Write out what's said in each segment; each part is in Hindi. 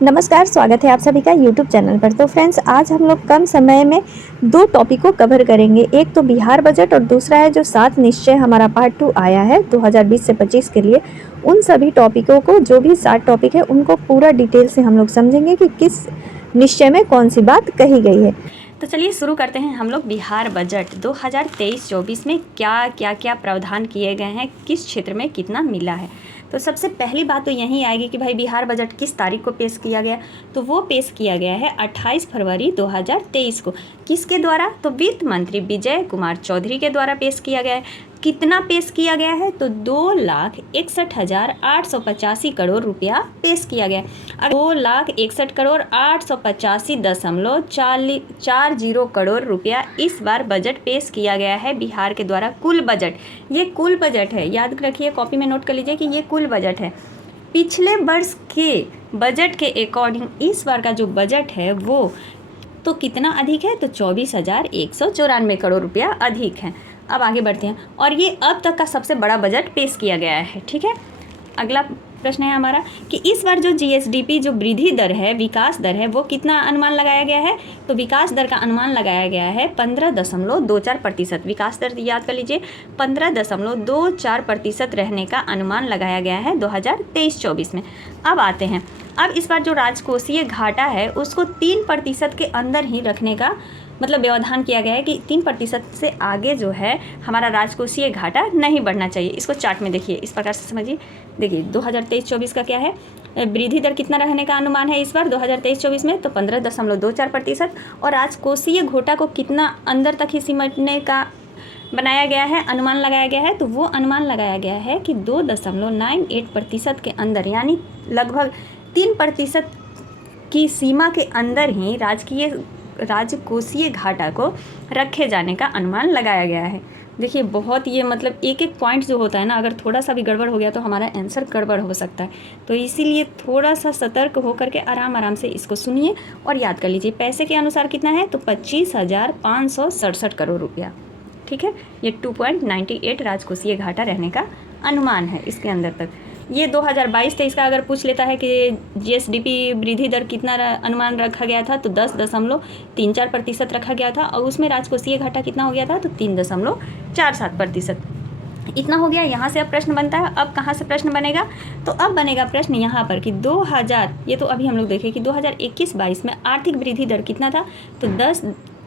नमस्कार, स्वागत है आप सभी का यूट्यूब चैनल पर। तो फ्रेंड्स, आज हम लोग कम समय में दो टॉपिक को कवर करेंगे। एक तो बिहार बजट और दूसरा है जो 7 निश्चय हमारा पार्ट 2 आया है 2020 से 25 के लिए। उन सभी टॉपिकों को, जो भी 7 टॉपिक है, उनको पूरा डिटेल से हम लोग समझेंगे कि किस निश्चय में कौन सी बात कही गई है। तो चलिए शुरू करते हैं हम लोग। बिहार बजट 2023-24 में क्या प्रावधान किए गए हैं, किस क्षेत्र में कितना मिला है। तो सबसे पहली बात तो यही आएगी कि भाई बिहार बजट किस तारीख को पेश किया गया। तो वो पेश किया गया है 28 फरवरी 2023 को। किसके द्वारा? तो वित्त मंत्री विजय कुमार चौधरी के द्वारा पेश किया गया है। कितना पेश किया गया है? तो 2,61,885 करोड़ रुपया पेश किया गया है। 2,61,885.40 करोड़ रुपया इस बार बजट पेश किया गया है बिहार के द्वारा। कुल बजट, ये कुल बजट है, याद रखिए, कॉपी में नोट कर लीजिए कि ये कुल बजट है। पिछले वर्ष के बजट के अकॉर्डिंग इस बार का जो बजट है वो तो कितना अधिक है? तो 24,194 करोड़ रुपया अधिक है। अब आगे बढ़ते हैं, और ये अब तक का सबसे बड़ा बजट पेश किया गया है। ठीक है, अगला प्रश्न है हमारा कि इस बार जो जीएसडीपी जो वृद्धि दर है, विकास दर है, वो कितना अनुमान लगाया गया है? तो विकास दर का अनुमान लगाया गया है 15.24%। विकास दर याद कर लीजिए, 15.24% रहने का अनुमान लगाया गया है 2023-24 में। अब आते हैं, अब इस बार जो राजकोषीय घाटा है उसको 3% के अंदर ही रखने का मतलब व्यवधान किया गया है कि 3% से आगे जो है हमारा राजकोषीय घाटा नहीं बढ़ना चाहिए। इसको चार्ट में देखिए, इस प्रकार से समझिए। देखिए 2023-24 का क्या है, वृद्धि दर कितना रहने का अनुमान है इस बार 2023-24 में? तो 15.24%। और राजकोषीय घाटा को कितना अंदर तक ही सिमटने का बनाया गया है, अनुमान लगाया गया है? तो वो अनुमान लगाया गया है कि 2.98% के अंदर, यानी लगभग 3% की सीमा के अंदर ही राजकोषीय घाटा को रखे जाने का अनुमान लगाया गया है। देखिए बहुत ये मतलब एक एक पॉइंट जो होता है ना, अगर थोड़ा सा भी गड़बड़ हो गया तो हमारा आंसर गड़बड़ हो सकता है। तो इसीलिए थोड़ा सा सतर्क होकर के आराम से इसको सुनिए और याद कर लीजिए। पैसे के अनुसार कितना है? तो 25,567 करोड़ रुपया। ठीक है, ये 2.98 राजकोषीय घाटा रहने का अनुमान है इसके अंदर तक। ये 2022-23 का अगर पूछ लेता है कि जीएसडीपी वृद्धि दर कितना अनुमान रखा गया था, तो 10.34% रखा गया था, और उसमें राजकोषीय घाटा कितना हो गया था? तो 3.47%। इतना हो गया। यहाँ से अब प्रश्न बनता है। अब कहाँ से प्रश्न बनेगा? तो अब बनेगा प्रश्न यहाँ पर कि 2000, ये तो अभी हम लोग देखें कि 2021-22 में आर्थिक वृद्धि दर कितना था? तो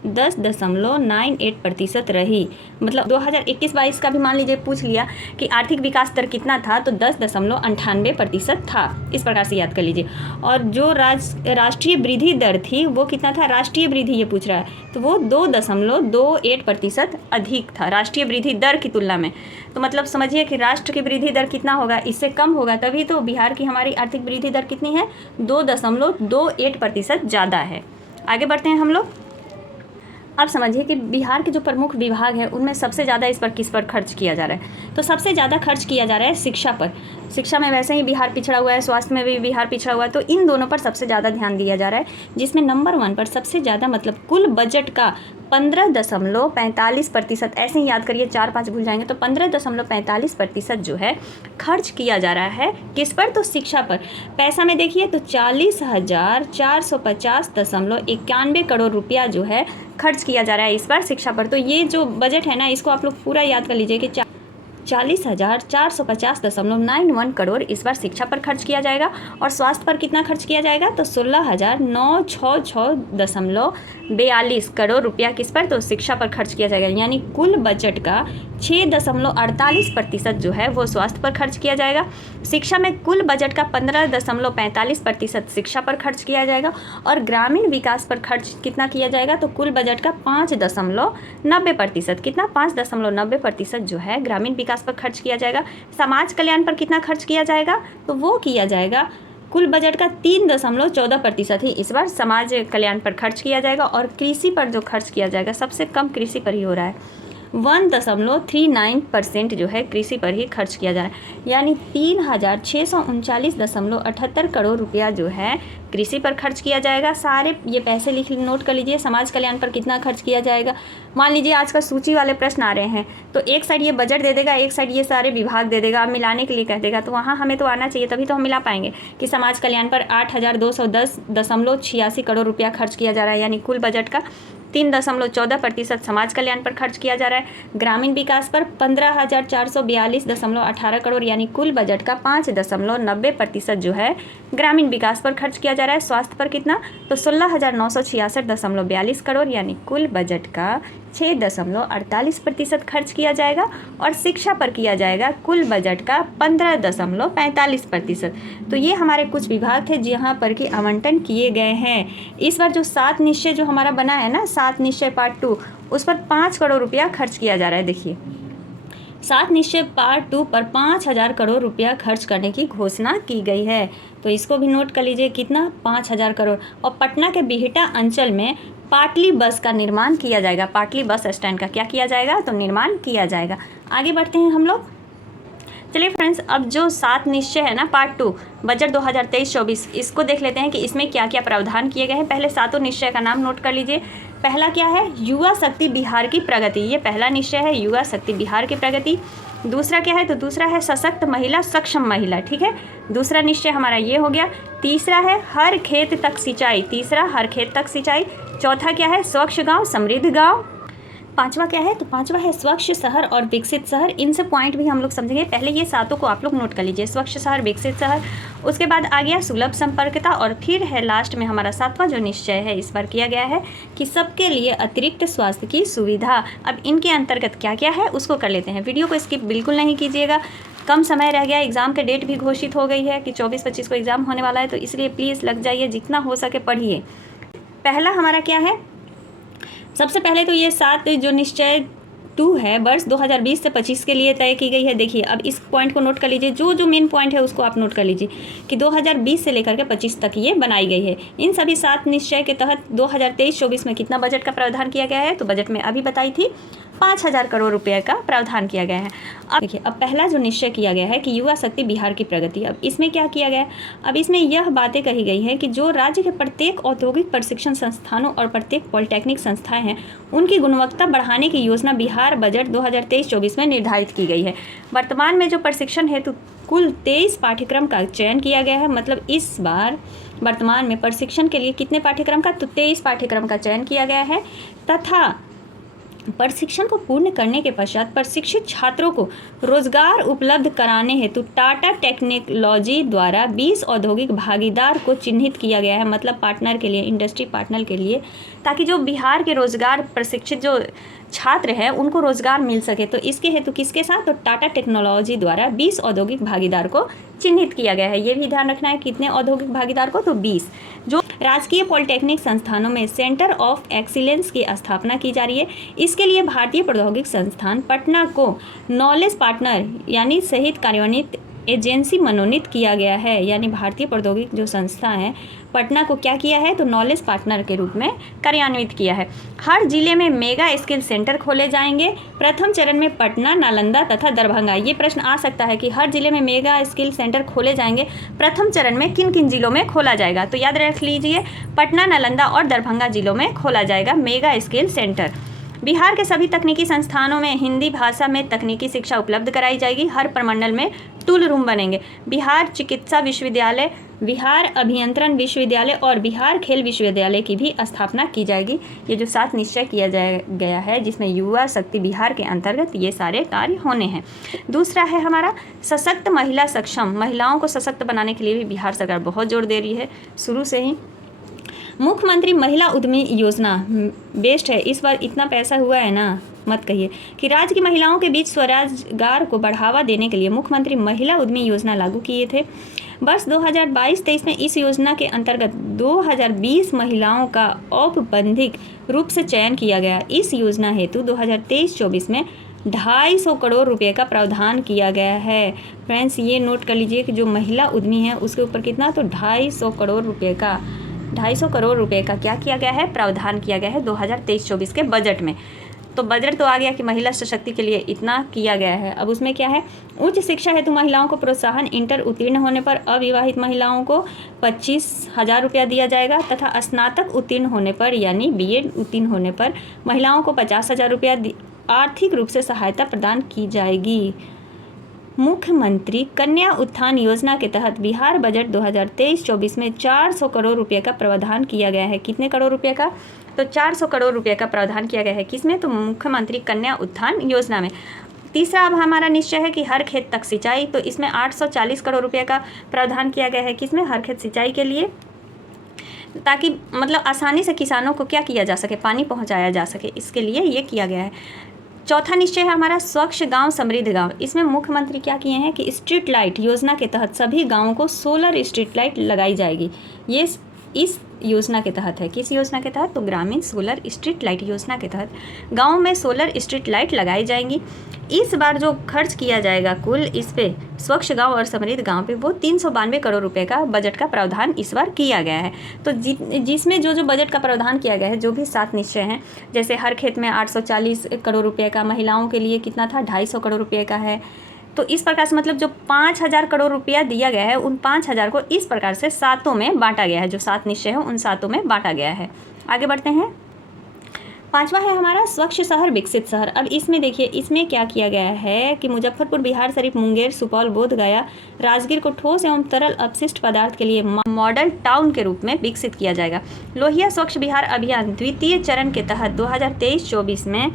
10.98% रही। मतलब 2021-22 का भी मान लीजिए पूछ लिया कि आर्थिक विकास दर कितना था, तो 10.98% था। इस प्रकार से याद कर लीजिए। और जो राष्ट्रीय वृद्धि दर थी वो कितना था? राष्ट्रीय वृद्धि ये पूछ रहा है, तो वो 2.28% अधिक था राष्ट्रीय वृद्धि दर की तुलना में। तो मतलब समझिए कि राष्ट्र की वृद्धि दर कितना होगा, इससे कम होगा, तभी तो बिहार की हमारी आर्थिक वृद्धि दर कितनी है? 2.28% ज़्यादा है। आगे बढ़ते हैं हम लोग। अब समझिए कि बिहार के जो प्रमुख विभाग हैं उनमें सबसे ज़्यादा इस पर किस पर खर्च किया जा रहा है? तो सबसे ज़्यादा खर्च किया जा रहा है शिक्षा पर। शिक्षा में वैसे ही बिहार पिछड़ा हुआ है, स्वास्थ्य में भी बिहार पिछड़ा हुआ है, तो इन दोनों पर सबसे ज़्यादा ध्यान दिया जा रहा है, जिसमें नंबर 1 पर सबसे ज़्यादा मतलब कुल बजट का 15.45%, ऐसे ही याद करिए, 4-5 भूल जाएंगे, तो 15.45% जो है खर्च किया जा रहा है किस पर? तो शिक्षा पर। पैसा में देखिए तो 40,450.91 करोड़ रुपया जो है खर्च किया जा रहा है इस बार शिक्षा पर। तो ये जो बजट है ना, इसको आप लोग पूरा याद कर लीजिए कि 40,450.91 करोड़ इस बार शिक्षा पर खर्च किया जाएगा। और स्वास्थ्य पर कितना खर्च किया जाएगा? तो 16,966.42 करोड़ रुपया किस पर? तो शिक्षा पर खर्च किया जाएगा। यानी कुल बजट का 6.48% जो है वो स्वास्थ्य पर खर्च किया जाएगा। शिक्षा में कुल बजट का 15.45% शिक्षा पर खर्च किया जाएगा। और ग्रामीण विकास पर खर्च कितना किया जाएगा? तो कुल बजट का 5.90%, कितना? 5.90% जो है ग्रामीण विकास पर खर्च किया जाएगा। समाज कल्याण पर कितना खर्च किया जाएगा? तो वो किया जाएगा कुल बजट का 3.14% ही इस बार समाज कल्याण पर खर्च किया जाएगा। और कृषि पर जो खर्च किया जाएगा, सबसे कम कृषि पर ही हो रहा है। 1.39% जो है कृषि पर ही खर्च किया जा रहा है, यानी 3,639.78 करोड़ रुपया जो है कृषि पर खर्च किया जाएगा। सारे ये पैसे लिख नोट कर लीजिए। समाज कल्याण पर कितना खर्च किया जाएगा। मान लीजिए आज का सूची वाले प्रश्न आ रहे हैं तो एक साइड ये बजट दे देगा, एक साइड ये सारे विभाग दे देगा, मिलाने के लिए कह देगा, तो वहाँ हमें तो आना चाहिए, तभी तो हम मिला पाएंगे कि समाज कल्याण पर 8,210.86 करोड़ रुपया खर्च किया जा रहा है, यानी कुल बजट का 3.14% समाज कल्याण पर खर्च किया जा रहा है। ग्रामीण विकास पर 15,442.18 करोड़, यानी कुल बजट का 5.90% जो है ग्रामीण विकास पर खर्च किया जा रहा है। स्वास्थ्य पर कितना, तो 16,966.42 करोड़, यानी कुल बजट का 6.48% खर्च किया जाएगा। और शिक्षा पर किया जाएगा कुल बजट का 15.45%। तो ये हमारे कुछ विभाग थे जहाँ पर कि आवंटन किए गए हैं। इस बार जो 7 निश्चय जो हमारा बना है ना, 7 निश्चय पार्ट 2, उस पर 5 करोड़ रुपया खर्च किया जा रहा है। देखिए 7 निश्चय पार्ट 2 पर 5,000 करोड़ रुपया खर्च करने की घोषणा की गई है, तो इसको भी नोट कर लीजिए, कितना, 5,000 करोड़। और पटना के बिहटा अंचल में पाटली बस का निर्माण किया जाएगा। पाटली बस स्टैंड का क्या किया जाएगा, तो निर्माण किया जाएगा। आगे बढ़ते हैं हम लोग। चलिए फ्रेंड्स, अब जो 7 निश्चय है ना पार्ट 2 बजट 2023-24, इसको देख लेते हैं कि इसमें क्या क्या प्रावधान किए गए हैं। पहले 7 निश्चय का नाम नोट कर लीजिए। पहला क्या है, युवा शक्ति बिहार की प्रगति, ये पहला निश्चय है, युवा शक्ति बिहार की प्रगति। दूसरा क्या है, तो दूसरा है सशक्त महिला सक्षम महिला, ठीक है, दूसरा निश्चय हमारा ये हो गया। तीसरा है हर खेत तक सिंचाई, तीसरा हर खेत तक सिंचाई। चौथा क्या है, स्वच्छ गांव समृद्ध गांव। पांचवा क्या है, तो पांचवा है स्वच्छ शहर और विकसित शहर। इनसे पॉइंट भी हम लोग समझेंगे, पहले ये 7 को आप लोग नोट कर लीजिए, स्वच्छ शहर विकसित शहर। उसके बाद आ गया सुलभ संपर्कता, और फिर है लास्ट में हमारा 7वां जो निश्चय है इस बार किया गया है कि सबके लिए अतिरिक्त स्वास्थ्य की सुविधा। अब इनके अंतर्गत क्या क्या है उसको कर लेते हैं। वीडियो को स्किप बिल्कुल नहीं कीजिएगा, कम समय रह गया, एग्ज़ाम के डेट भी घोषित हो गई है कि 24-25 को एग्ज़ाम होने वाला है, तो इसलिए प्लीज़ लग जाइए, जितना हो सके पढ़िए। पहला हमारा क्या है, सबसे पहले तो ये 7 जो निश्चय 2 है वर्ष 2020 से 25 के लिए तय की गई है। देखिए अब इस पॉइंट को नोट कर लीजिए, जो मेन पॉइंट है उसको आप नोट कर लीजिए कि 2020 से लेकर के 25 तक ये बनाई गई है। इन सभी 7 निश्चय के तहत 2023-24 में कितना बजट का प्रावधान किया गया है, तो बजट में अभी बताई थी 5,000 करोड़ रुपये का प्रावधान किया गया है। अब देखिए, अब पहला जो निश्चय किया गया है कि युवा शक्ति बिहार की प्रगति, अब इसमें क्या किया गया है, अब इसमें यह बातें कही गई हैं कि जो राज्य के प्रत्येक औद्योगिक प्रशिक्षण संस्थानों और प्रत्येक पॉलिटेक्निक संस्थाएं हैं, उनकी गुणवत्ता बढ़ाने की योजना बिहार बजट 2023-24 में निर्धारित की गई है। वर्तमान में जो प्रशिक्षण हेतु कुल 23 पाठ्यक्रम का चयन किया गया है, मतलब इस बार वर्तमान में प्रशिक्षण के लिए कितने पाठ्यक्रम का, तो 23 पाठ्यक्रम का चयन किया गया है। तथा प्रशिक्षण को पूर्ण करने के पश्चात प्रशिक्षित छात्रों को रोजगार उपलब्ध कराने हेतु टाटा टेक्नोलॉजी द्वारा 20 औद्योगिक भागीदार को चिन्हित किया गया है, मतलब पार्टनर के लिए, इंडस्ट्री पार्टनर के लिए, ताकि जो बिहार के रोजगार प्रशिक्षित जो छात्र हैं उनको रोजगार मिल सके। तो इसके हेतु किसके साथ, तो टाटा टेक्नोलॉजी द्वारा 20 औद्योगिक भागीदार को चिन्हित किया गया है। ये भी ध्यान रखना है, कितने औद्योगिक भागीदार को, तो 20। जो राजकीय पॉलिटेक्निक संस्थानों में सेंटर ऑफ एक्सीलेंस की स्थापना की जा रही है। इसके लिए भारतीय प्रौद्योगिक संस्थान पटना को नॉलेज पार्टनर यानी सहित कार्यान्वित एजेंसी मनोनीत किया गया है, यानी भारतीय प्रौद्योगिक जो संस्था है पटना को क्या किया है, तो नॉलेज पार्टनर के रूप में कार्यान्वित किया है। हर जिले में मेगा स्किल सेंटर खोले जाएंगे। प्रथम चरण में पटना, नालंदा तथा दरभंगा। ये प्रश्न आ सकता है कि हर जिले में मेगा स्किल सेंटर खोले जाएंगे, प्रथम चरण में किन किन जिलों में खोला जाएगा, तो याद रख लीजिए पटना, नालंदा और दरभंगा जिलों में खोला जाएगा मेगा स्किल सेंटर। बिहार के सभी तकनीकी संस्थानों में हिंदी भाषा में तकनीकी शिक्षा उपलब्ध कराई जाएगी। हर प्रमंडल में टूल रूम बनेंगे। बिहार चिकित्सा विश्वविद्यालय, बिहार अभियंत्रण विश्वविद्यालय और बिहार खेल विश्वविद्यालय की भी स्थापना की जाएगी। ये जो 7 निश्चय किया गया है जिसमें युवा शक्ति बिहार के अंतर्गत ये सारे कार्य होने हैं। दूसरा है हमारा सशक्त महिला सक्षम। महिलाओं को सशक्त बनाने के लिए भी बिहार सरकार बहुत जोर दे रही है शुरू से ही। मुख्यमंत्री महिला उद्यमी योजना बेस्ट है, इस बार इतना पैसा हुआ है ना मत कहिए, कि राज्य की महिलाओं के बीच स्वरोजगार को बढ़ावा देने के लिए मुख्यमंत्री महिला उद्यमी योजना लागू किए थे। वर्ष 2022-23 में इस योजना के अंतर्गत 2020 महिलाओं का औपबंधिक रूप से चयन किया गया। इस योजना हेतु 2023-24 में 250 करोड़ रुपए का प्रावधान किया गया है। फ्रेंड्स ये नोट कर लीजिए कि जो महिला उद्यमी है उसके ऊपर कितना, तो 250 करोड़ रुपए का 250 करोड़ रुपए का क्या किया गया है, प्रावधान किया गया है 2023-24 के बजट में। तो बजट तो आ गया कि महिला सशक्ति के लिए इतना किया गया है। अब उसमें क्या है, उच्च शिक्षा हेतु महिलाओं को प्रोत्साहन, इंटर उत्तीर्ण होने पर अविवाहित महिलाओं को 25,000 रुपया दिया जाएगा तथा स्नातक उत्तीर्ण होने पर यानी बीएड उत्तीर्ण होने पर महिलाओं को 50,000 रुपया आर्थिक रूप से सहायता प्रदान की जाएगी। मुख्यमंत्री कन्या उत्थान योजना के तहत बिहार बजट 2023-24 में 400 करोड़ रुपए का प्रावधान किया गया है। कितने करोड़ रुपए का? तो 400 करोड़ रुपए का प्रावधान किया गया है। किसमें? तो मुख्यमंत्री कन्या उत्थान योजना में। तीसरा अब हमारा निश्चय है कि हर खेत तक सिंचाई, तो इसमें 840 करोड़ रुपए का प्रावधान किया गया है। किसमें? हर खेत सिंचाई के लिए, ताकि मतलब आसानी से किसानों को क्या किया जा सके, पानी पहुंचाया जा सके, इसके लिए ये किया गया है। चौथा निश्चय है हमारा स्वच्छ गांव समृद्ध गांव। इसमें मुख्यमंत्री क्या किए हैं कि स्ट्रीट लाइट योजना के तहत सभी गांवों को सोलर स्ट्रीट लाइट लगाई जाएगी। ये इस योजना के तहत है। किस योजना के तहत? तो ग्रामीण सोलर स्ट्रीट लाइट योजना के तहत गाँव में सोलर स्ट्रीट लाइट लगाई जाएंगी। इस बार जो खर्च किया जाएगा कुल इस पे स्वच्छ गांव और समृद्ध गांव पे, वो 392 करोड़ रुपए का बजट का प्रावधान इस बार किया गया है। तो जिसमें जो बजट का प्रावधान किया गया है, जो भी 7 निश्चय हैं, जैसे हर खेत में 840 करोड़ रुपए का, महिलाओं के लिए कितना था 250 करोड़ रुपए का है। तो इस प्रकार से मतलब जो 5,000 करोड़ रुपया दिया गया है, उन 5,000 को इस प्रकार से सातों में बांटा गया है। जो 7 निश्चय हैं उन सातों में बांटा गया है। आगे बढ़ते हैं। पांचवा है हमारा स्वच्छ शहर विकसित शहर। अब इसमें देखिए, इसमें क्या किया गया है कि मुजफ्फरपुर, बिहार शरीफ, मुंगेर, सुपौल, बोधगया, राजगीर को ठोस एवं तरल अपशिष्ट पदार्थ के लिए मॉडल टाउन के रूप में विकसित किया जाएगा। लोहिया स्वच्छ बिहार अभियान द्वितीय चरण के तहत 2023-24 में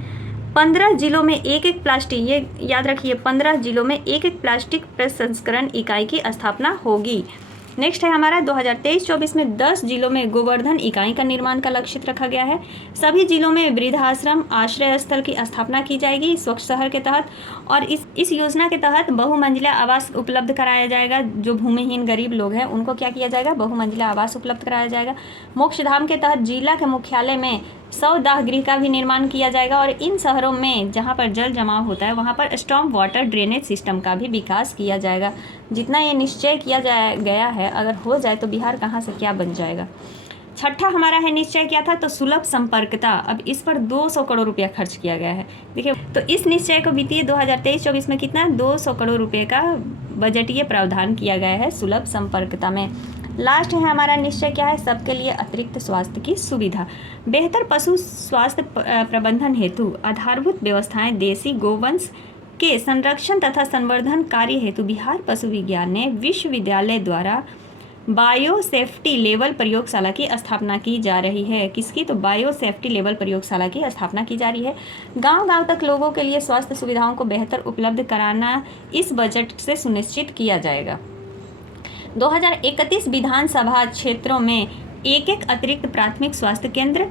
15 जिलों में एक प्लास्टिक, ये याद रखिए, 15 जिलों में एक प्लास्टिक प्रसंस्करण इकाई की स्थापना होगी। नेक्स्ट है हमारा 2023-24 में 10 जिलों में गोवर्धन इकाई का निर्माण का लक्ष्य रखा गया है। सभी जिलों में वृद्धाश्रम आश्रय स्थल की स्थापना की जाएगी स्वच्छ शहर के तहत। और इस योजना के तहत बहुमंजिला आवास उपलब्ध कराया जाएगा। जो भूमिहीन गरीब लोग हैं उनको क्या किया जाएगा? बहुमंजिला आवास उपलब्ध कराया जाएगा। मोक्षधाम के तहत जिला के मुख्यालय में 100 दाह गृह का भी निर्माण किया जाएगा। और इन शहरों में जहाँ पर जल जमाव होता है वहाँ पर स्टॉर्म वाटर ड्रेनेज सिस्टम का भी विकास किया जाएगा। जितना ये निश्चय किया गया है, अगर हो जाए तो बिहार कहाँ से क्या बन जाएगा। छठा हमारा है निश्चय क्या था? तो सुलभ संपर्कता। अब इस पर 200 करोड़ रुपया खर्च किया गया है। देखिए, तो इस निश्चय को वित्तीय 2023-24 में कितना 200 करोड़ रुपये का बजटीय प्रावधान किया गया है सुलभ संपर्कता में। लास्ट है हमारा निश्चय क्या है? सबके लिए अतिरिक्त स्वास्थ्य की सुविधा। बेहतर पशु स्वास्थ्य प्रबंधन हेतु आधारभूत व्यवस्थाएं, देसी गोवंश के संरक्षण तथा संवर्धन कार्य हेतु बिहार पशु विज्ञान विश्वविद्यालय द्वारा बायो सेफ्टी लेवल प्रयोगशाला की स्थापना की जा रही है। किसकी? तो बायो सेफ्टी लेवल प्रयोगशाला की स्थापना की जा रही है। गांव-गांव तक लोगों के लिए स्वास्थ्य सुविधाओं को बेहतर उपलब्ध कराना इस बजट से सुनिश्चित किया जाएगा। 2031 विधानसभा क्षेत्रों में एक अतिरिक्त प्राथमिक स्वास्थ्य केंद्र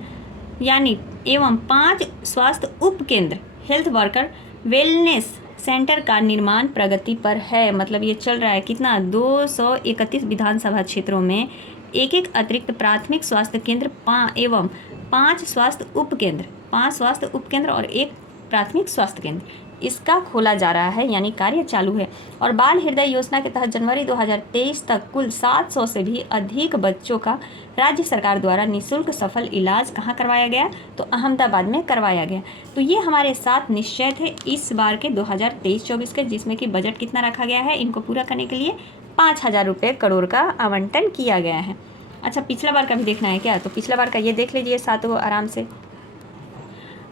यानी एवं 5 स्वास्थ्य उप केंद्र हेल्थ वर्कर वेलनेस सेंटर का निर्माण प्रगति पर है। मतलब ये चल रहा है कितना? 231 विधानसभा क्षेत्रों में एक अतिरिक्त प्राथमिक स्वास्थ्य केंद्र एवं 5 स्वास्थ्य उप केंद्र, 5 स्वास्थ्य उप केंद्र और 1 प्राथमिक स्वास्थ्य केंद्र, इसका खोला जा रहा है, यानी कार्य चालू है। और बाल हृदय योजना के तहत जनवरी 2023 तक कुल 700 से भी अधिक बच्चों का राज्य सरकार द्वारा निःशुल्क सफल इलाज कहाँ करवाया गया? तो अहमदाबाद में करवाया गया। तो ये हमारे 7 निश्चय थे इस बार के 2023-24 के, जिसमें कि बजट कितना रखा गया है? इनको पूरा करने के लिए 5,000 रुपये करोड़ का आवंटन किया गया है। अच्छा, पिछला बार का भी देखना है क्या? तो पिछला बार का ये देख लीजिए 7 आराम से।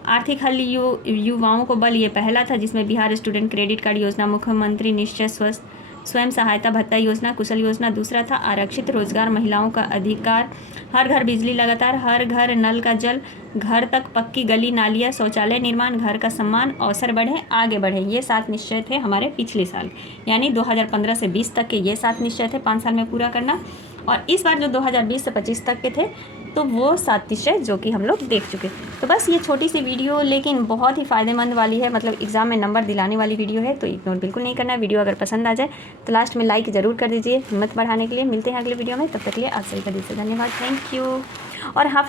आर्थिक हल युवाओं को बल, ये पहला था, जिसमें बिहार स्टूडेंट क्रेडिट कार्ड योजना, मुख्यमंत्री निश्चय स्वयं सहायता भत्ता योजना, कुशल योजना दूसरा था। आरक्षित रोजगार, महिलाओं का अधिकार, हर घर बिजली लगातार, हर घर नल का जल, घर तक पक्की गली नालियाँ, शौचालय निर्माण, घर का सम्मान, अवसर बढ़े, आगे बढ़े। ये 7 निश्चय थे हमारे पिछले साल, यानी 2015 से 20 तक के ये 7 निश्चय थे 5 साल में पूरा करना। और इस बार जो 2020 से 25 तक के थे तो वो 7 निश्चय जो कि हम लोग देख चुके। तो बस ये छोटी सी वीडियो लेकिन बहुत ही फ़ायदेमंद वाली है, मतलब एग्ज़ाम में नंबर दिलाने वाली वीडियो है, तो इग्नोर बिल्कुल नहीं करना। वीडियो अगर पसंद आ जाए तो लास्ट में लाइक ज़रूर कर दीजिए हिम्मत बढ़ाने के लिए। मिलते हैं अगले वीडियो में, तब तक के लिए आप सभी का दिल से धन्यवाद, थैंक यू। और हाँ